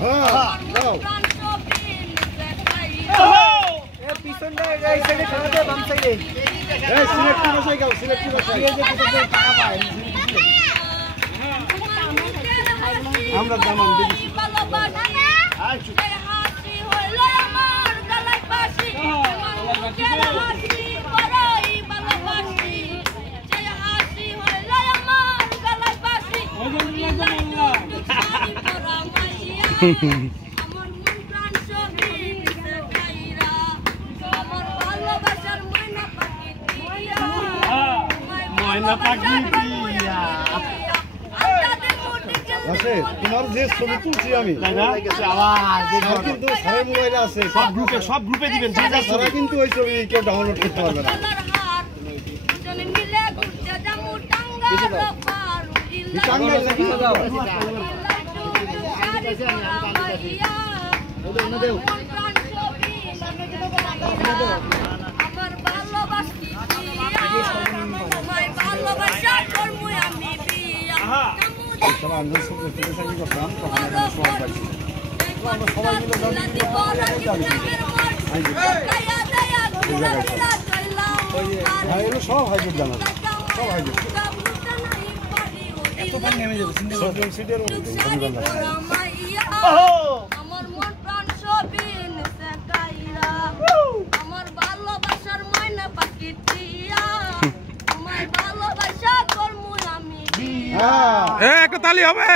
হ্যাঁ দাও এ পিছনটা এই সাইডে খাওয়াতে বাম সাইডে এই সিলেক্ট ভাষায় গাও সিলেক্ট ভাষায় এই যে পিছনে টাকা পায় আমরা দামান দিছি আছে তোমার যে ছবি তুলছি আমি কিন্তু স্যারের মোবাইলে আছে সব গ্রুপে দিবেন সারা কিন্তু ওই ছবি কেউ ডাউনলোড করতে পারবে না সব হাইব্রিড জানা সব হাইব্রিড সিটের আমার মন প্রাণ সবিন সেকাইরা আমার ভালোবাসার ময়না পাখি দিয়া তোমায় ভালোবাসা করমু আমি একটা তালি হবে।